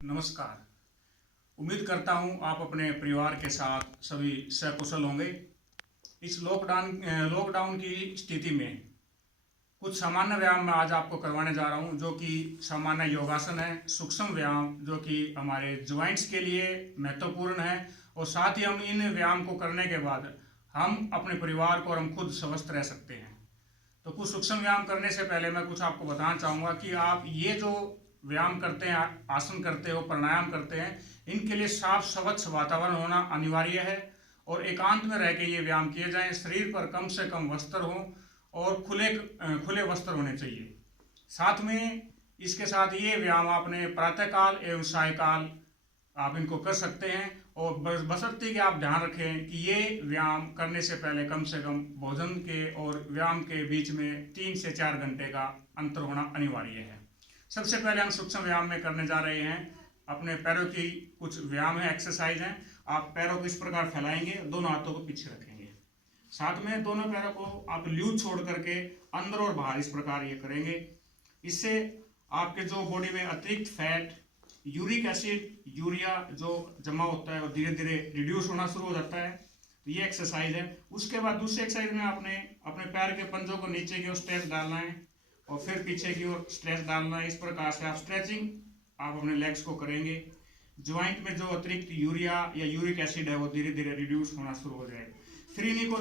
नमस्कार। उम्मीद करता हूँ आप अपने परिवार के साथ सभी सकुशल होंगे। इस लॉकडाउन की स्थिति में कुछ सामान्य व्यायाम मैं आज आपको करवाने जा रहा हूँ, जो कि सामान्य योगासन है, सूक्ष्म व्यायाम जो कि हमारे ज्वाइंट्स के लिए महत्वपूर्ण है। और साथ ही हम इन व्यायाम को करने के बाद हम अपने परिवार को और हम खुद स्वस्थ रह सकते हैं। तो कुछ सूक्ष्म व्यायाम करने से पहले मैं कुछ आपको बताना चाहूँगा कि आप ये जो व्यायाम करते हैं, आसन करते हो, प्राणायाम करते हैं, इनके लिए साफ स्वच्छ वातावरण होना अनिवार्य है और एकांत में रह के ये व्यायाम किए जाएं। शरीर पर कम से कम वस्त्र हो और खुले वस्त्र होने चाहिए। साथ में इसके साथ ये व्यायाम आपने प्रातःकाल एवं सायकाल आप इनको कर सकते हैं। और बशर्ते कि आप ध्यान रखें कि ये व्यायाम करने से कम भोजन के और व्यायाम के बीच में 3 से 4 घंटे का अंतर होना अनिवार्य है। सबसे पहले हम सूक्ष्म व्यायाम में करने जा रहे हैं। अपने पैरों की कुछ व्यायाम है, एक्सरसाइज है। आप पैरों को इस प्रकार फैलाएंगे, दोनों हाथों को पीछे रखेंगे। साथ में दोनों पैरों को आप लूज छोड़ करके अंदर और बाहर इस प्रकार ये करेंगे। इससे आपके जो बॉडी में अतिरिक्त फैट, यूरिक एसिड, यूरिया जो जमा होता है वो धीरे धीरे रिड्यूस होना शुरू हो जाता है। तो ये एक्सरसाइज है। उसके बाद दूसरी एक्सरसाइज में आपने अपने पैर के पंजों को नीचे की ओर स्ट्रेच डालना है और फिर पीछे की ओर स्ट्रेच डालना है। इस प्रकार से आप स्ट्रेचिंग आप अपने लेग्स को करेंगे। ज्वाइंट में जो अतिरिक्त यूरिया या यूरिक एसिड है वो धीरे धीरे रिड्यूस होना शुरू हो जाएगा। फिर इन्हीं को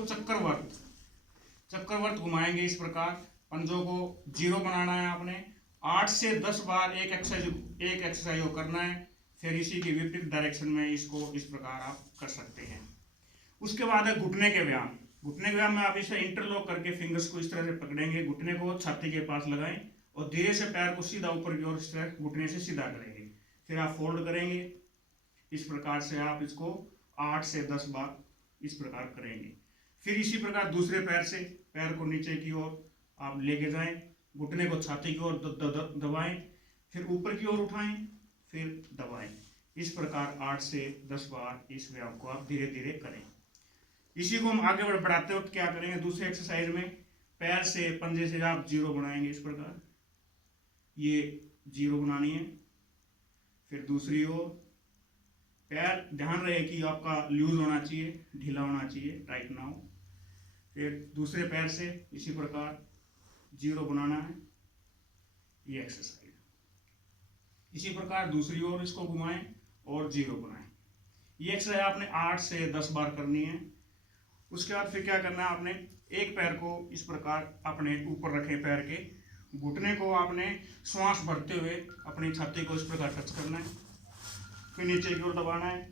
चक्करवर्त घुमाएंगे। इस प्रकार पंजों को जीरो बनाना है आपने। 8 से 10 बार एक एक्सरसाइज को करना है। फिर इसी की विपरीत डायरेक्शन में इसको इस प्रकार आप कर सकते हैं। उसके बाद है घुटने के व्यायाम। घुटने के व्यायाम में आप इसे इंटरलॉक करके फिंगर्स को इस तरह से पकड़ेंगे, घुटने को छाती के पास लगाएं और धीरे से पैर को सीधा ऊपर की ओर इस तरह घुटने से सीधा करेंगे। फिर आप फोल्ड करेंगे। इस प्रकार से आप इसको 8 से 10 बार इस प्रकार करेंगे। फिर इसी प्रकार दूसरे पैर से पैर को नीचे की ओर आप लेके जाएं, घुटने को छाती की ओर दबाएं, फिर ऊपर की ओर उठाएं, फिर दबाएं। इस प्रकार 8 से 10 बार इस व्यायाम को आप धीरे धीरे करें। इसी को हम आगे बढ़ाते वक्त क्या करेंगे, दूसरे एक्सरसाइज में पैर से पंजे से आप जीरो बनाएंगे। इस प्रकार ये जीरो बनानी है। फिर दूसरी ओर पैर ध्यान रहे कि आपका लूज होना चाहिए, ढीला होना चाहिए, टाइट ना हो। फिर दूसरे पैर से इसी प्रकार जीरो बनाना है। ये एक्सरसाइज इसी प्रकार दूसरी ओर इसको घुमाएं और जीरो बनाएं। ये एक्सरसाइज आपने 8 से 10 बार करनी है। उसके बाद फिर क्या करना है, आपने एक पैर को इस प्रकार अपने ऊपर रखे, पैर के घुटने को आपने श्वास भरते हुए अपनी छाती को इस प्रकार टच करना है। फिर नीचे की ओर दबाना है,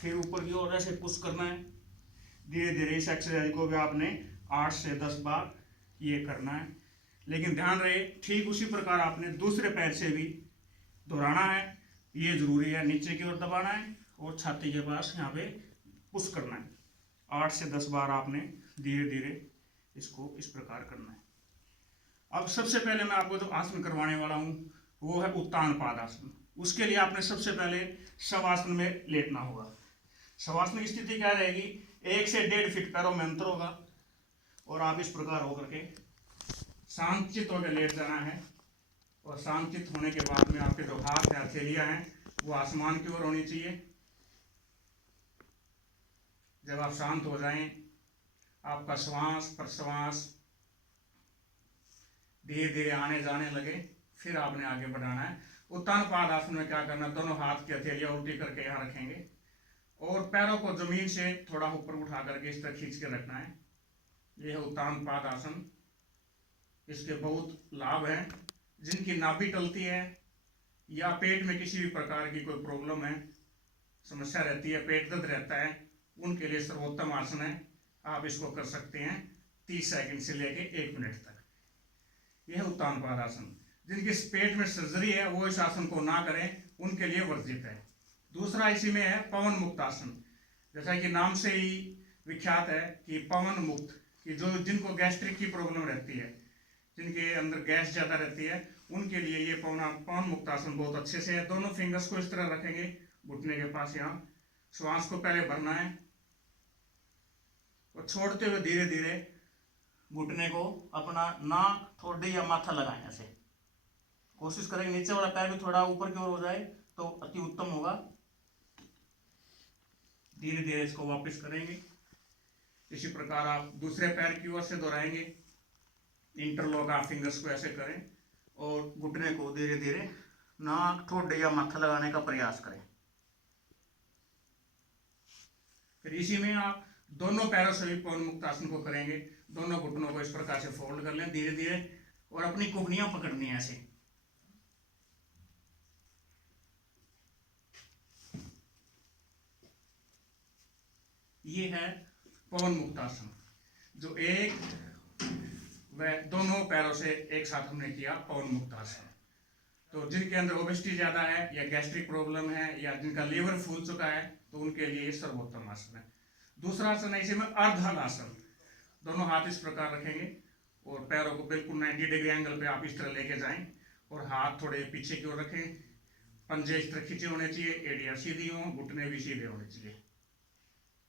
फिर ऊपर की ओर ऐसे पुश करना है। धीरे धीरे इस एक्सरसाइज को भी आपने 8 से 10 बार ये करना है। लेकिन ध्यान रहे ठीक उसी प्रकार आपने दूसरे पैर से भी दोहराना है। ये जरूरी है, नीचे की ओर दबाना है और छाती के पास यहाँ पे पुश करना है। 8 से 10 बार आपने धीरे धीरे इसको इस प्रकार करना है। अब सबसे पहले मैं आपको जो आसन करवाने वाला हूँ वो है उत्तान पाद आसन। उसके लिए आपने सबसे पहले शवासन में लेटना होगा। शवासन की स्थिति क्या रहेगी, 1 से 1.5 फीट पैरों में अंतर होगा और आप इस प्रकार होकर के शांतचित होकर लेट जाना है। और शांतचित होने के बाद में आपके जो हाथ या हथेलियां हैं वो आसमान की ओर होनी चाहिए। जब आप शांत हो जाएं, आपका श्वास प्रश्वास धीरे धीरे आने जाने लगे, फिर आपने आगे बढ़ाना है। उत्तान पाद आसन में क्या करना, दोनों हाथ की हथेलियां उल्टी करके यहाँ रखेंगे और पैरों को जमीन से थोड़ा ऊपर उठा करके इस तरह खींच के रखना है। यह है उत्तान पाद आसन। इसके बहुत लाभ हैं। जिनकी नाभि टलती है या पेट में किसी भी प्रकार की कोई प्रॉब्लम है, समस्या रहती है, पेट दर्द रहता है, उनके लिए सर्वोत्तम आसन है। आप इसको कर सकते हैं 30 सेकंड से लेके 1 मिनट तक। यह है उत्तान पाद आसन। जिनके पेट में सर्जरी है वो इस आसन को ना करें, उनके लिए वर्जित है। दूसरा इसी में है पवन मुक्त आसन। जैसा कि नाम से ही विख्यात है कि पवन मुक्त, कि जो जिनको गैस्ट्रिक की प्रॉब्लम रहती है, जिनके अंदर गैस ज़्यादा रहती है, उनके लिए ये पवन मुक्त आसन बहुत अच्छे से है। दोनों फिंगर्स को इस तरह रखेंगे घुटने के पास, यहाँ श्वास को पहले भरना है और छोड़ते हुए धीरे धीरे घुटने को अपना नाक, ठोड़ी या माथा लगाएं। ऐसे कोशिश करेंगे नीचे वाला पैर भी थोड़ा ऊपर की ओर हो जाए तो अति उत्तम होगा। धीरे धीरे इसको वापस करेंगे। इसी प्रकार आप दूसरे पैर की ओर से दोहराएंगे। इंटरलॉक आप फिंगर्स को ऐसे करें और घुटने को धीरे धीरे नाक, ठोड़ या माथा लगाने का प्रयास करें। फिर इसी में आप दोनों पैरों से भी पवन मुक्त आसन को करेंगे। दोनों घुटनों को इस प्रकार से फोल्ड कर लें धीरे धीरे और अपनी कोहनियां पकड़नी है ऐसे। ये है पवन मुक्त आसन, जो एक व दोनों पैरों से एक साथ हमने किया पवन मुक्त आसन। तो जिनके अंदर ओबेसिटी ज्यादा है या गैस्ट्रिक प्रॉब्लम है या जिनका लीवर फूल चुका है तो उनके लिए ये सर्वोत्तम आसन है। दूसरा आसन है इसी में अर्धहलासन। दोनों हाथ इस प्रकार रखेंगे और पैरों को बिल्कुल 90 डिग्री एंगल पे आप इस तरह लेके जाएं और हाथ थोड़े पीछे की ओर रखें। पंजे इस तरह खींचे होने चाहिए, एड़ियां सीधी हों, घुटने भी सीधे होने चाहिए।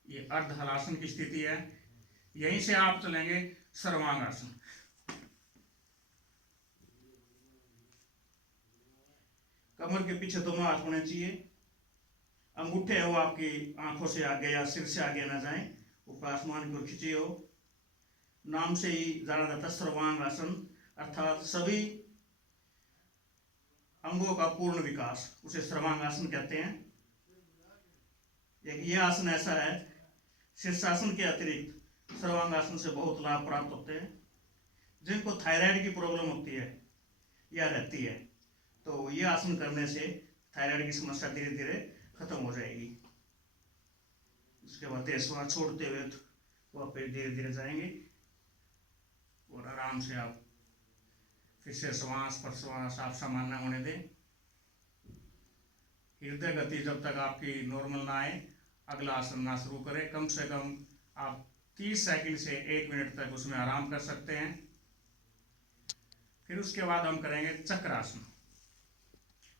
ये अर्धहलासन की स्थिति है। यहीं से आप चलेंगे सर्वांगासन। कमर के पीछे दोनों हाथ होने चाहिए। अंगूठे वो आपकी आंखों से आगे या सिर से आगे ना जाएं, ऊपर आसमान की ओर खींचे हो। नाम से ही जाना जाता है सर्वांगासन, अर्थात सभी अंगों का पूर्ण विकास, उसे सर्वांगासन कहते हैं। एक ये आसन ऐसा है, शीर्षासन के अतिरिक्त सर्वांगासन से बहुत लाभ प्राप्त होते हैं। जिनको थायराइड की प्रॉब्लम होती है या रहती है तो ये आसन करने से थायराइड की समस्या धीरे धीरे खत्म हो जाएगी। उसके बाद श्वास छोड़ते हुए वापस धीरे धीरे जाएंगे और आराम से आप फिर से श्वास प्रश्वास आप सामान्य होने दें। हृदय गति जब तक आपकी नॉर्मल ना आए अगला आसन ना शुरू करें। कम से कम आप 30 सेकंड से 1 मिनट तक उसमें आराम कर सकते हैं। फिर उसके बाद हम करेंगे चक्रासन।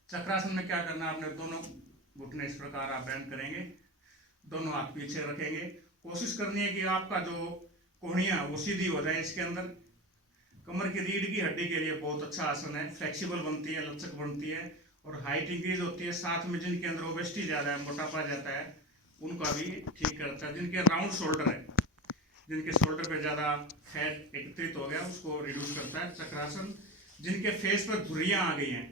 चक्रासन में क्या करना है, आपने दोनों घुटने इस प्रकार आप बेंड करेंगे, दोनों हाथ पीछे रखेंगे। कोशिश करनी है कि आपका जो कोहनियां वो सीधी हो जाए। इसके अंदर कमर की रीढ़ की हड्डी के लिए बहुत अच्छा आसन है, फ्लेक्सिबल बनती है, लचक बनती है और हाइट इंक्रीज होती है। साथ में जिनके अंदर ओबेसिटी ज़्यादा है, मोटापा जाता है, उनका भी ठीक करता है। जिनके राउंड शोल्डर है, जिनके शोल्डर पे ज़्यादा फैट एकत्रित हो गया, उसको रिड्यूस करता है चक्रासन। जिनके फेस पर धुरियाँ आ गई हैं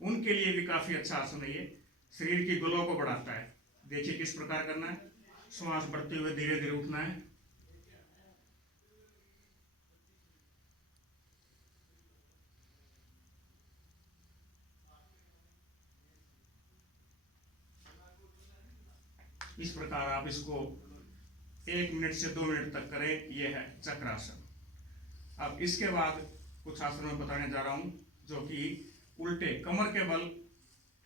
उनके लिए भी काफ़ी अच्छा आसन है ये। शरीर की ग्लो को बढ़ाता है। देखिए किस प्रकार करना है। श्वास बढ़ते हुए धीरे धीरे उठना है। इस प्रकार आप इसको 1 मिनट से 2 मिनट तक करें। यह है चक्रासन। अब इसके बाद कुछ आसन मैं बताने जा रहा हूं जो कि उल्टे कमर के बल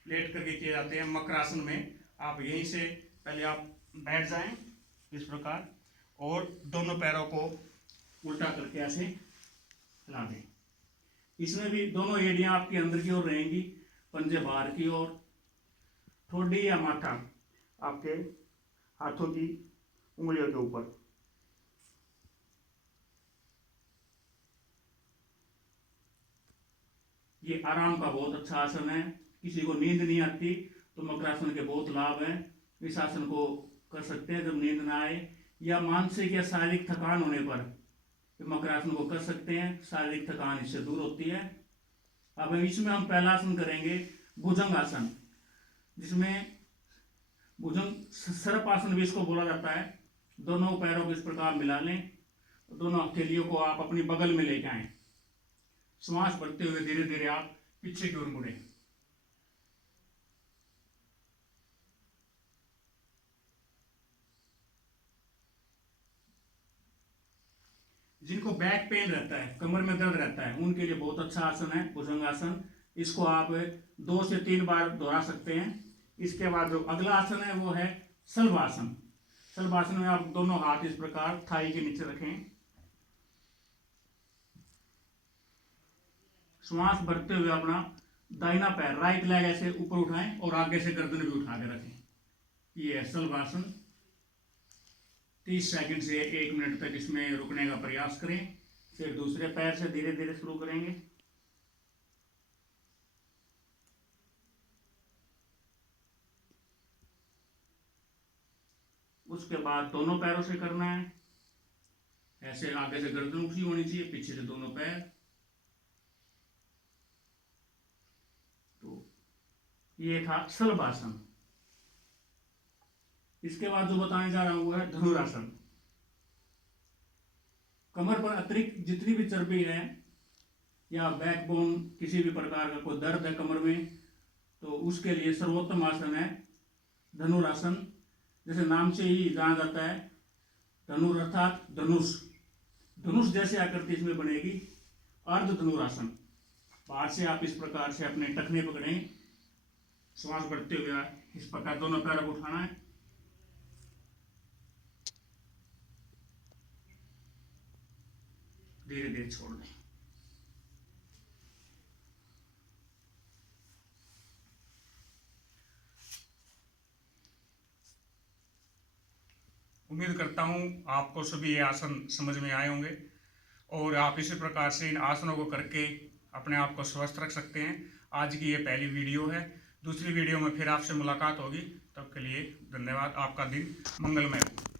लेट करके किए जाते हैं। मकरासन में आप यहीं से पहले आप बैठ जाएं इस प्रकार और दोनों पैरों को उल्टा करके ऐसे हिला दें। इसमें भी दोनों एड़ियां आपकी अंदर की ओर रहेंगी, पंजे बाहर की ओर। ठोडी या माथा आपके हाथों की उंगलियों के ऊपर। ये आराम का बहुत अच्छा आसन है। किसी को नींद नहीं आती तो मकरासन के बहुत लाभ हैं। इस आसन को कर सकते हैं जब नींद ना आए या मानसिक या शारीरिक थकान होने पर मकरासन को कर सकते हैं। शारीरिक थकान इससे दूर होती है। अब इसमें हम पहला आसन करेंगे भुजंग आसन, जिसमें भुजंग सर्प आसन भी इसको बोला जाता है। दोनों पैरों को इस प्रकार मिला लें, दोनों हथेलियों को आप अपनी बगल में लेके आए। श्वास भरते हुए धीरे धीरे आप पीछे की ओर मुड़े। जिनको बैक पेन रहता है, कमर में दर्द रहता है, उनके लिए बहुत अच्छा आसन है भुजंगासन। इसको आप 2 से 3 बार दोहरा सकते हैं। इसके बाद जो अगला आसन है वो है शलभासन। शलभासन में आप दोनों हाथ इस प्रकार थाई के नीचे रखें। श्वास भरते हुए अपना दाहिना पैर राइट लेग ऐसे ऊपर उठाएं और आगे से गर्दन भी उठा के रखें। ये है शलभासन। 30 सेकंड से 1 मिनट तक इसमें रुकने का प्रयास करें। फिर दूसरे पैर से धीरे धीरे शुरू करेंगे। उसके बाद दोनों पैरों से करना है। ऐसे आगे से गर्दन उठी होनी चाहिए, पीछे से दोनों पैर। तो ये था शलभासन। इसके बाद जो बताने जा रहा हूं वो है धनुरासन। कमर पर अतिरिक्त जितनी भी चर्बी है या बैकबोन, किसी भी प्रकार का कोई दर्द है कमर में, तो उसके लिए सर्वोत्तम आसन है धनुरासन। जैसे नाम से ही जाना जाता है, धनुर अर्थात धनुष, धनुष जैसे आकृति इसमें बनेगी, अर्ध धनुरासन। बाहर से आप इस प्रकार से अपने टखने पकड़ें, श्वास बढ़ते हुए इस प्रकार दोनों पैरों को उठाना है, धीरे धीरे छोड़ दें। उम्मीद करता हूँ आपको सभी ये आसन समझ में आए होंगे और आप इसी प्रकार से इन आसनों को करके अपने आप को स्वस्थ रख सकते हैं। आज की ये पहली वीडियो है। दूसरी वीडियो में फिर आपसे मुलाकात होगी। तब के लिए धन्यवाद। आपका दिन मंगलमय हो।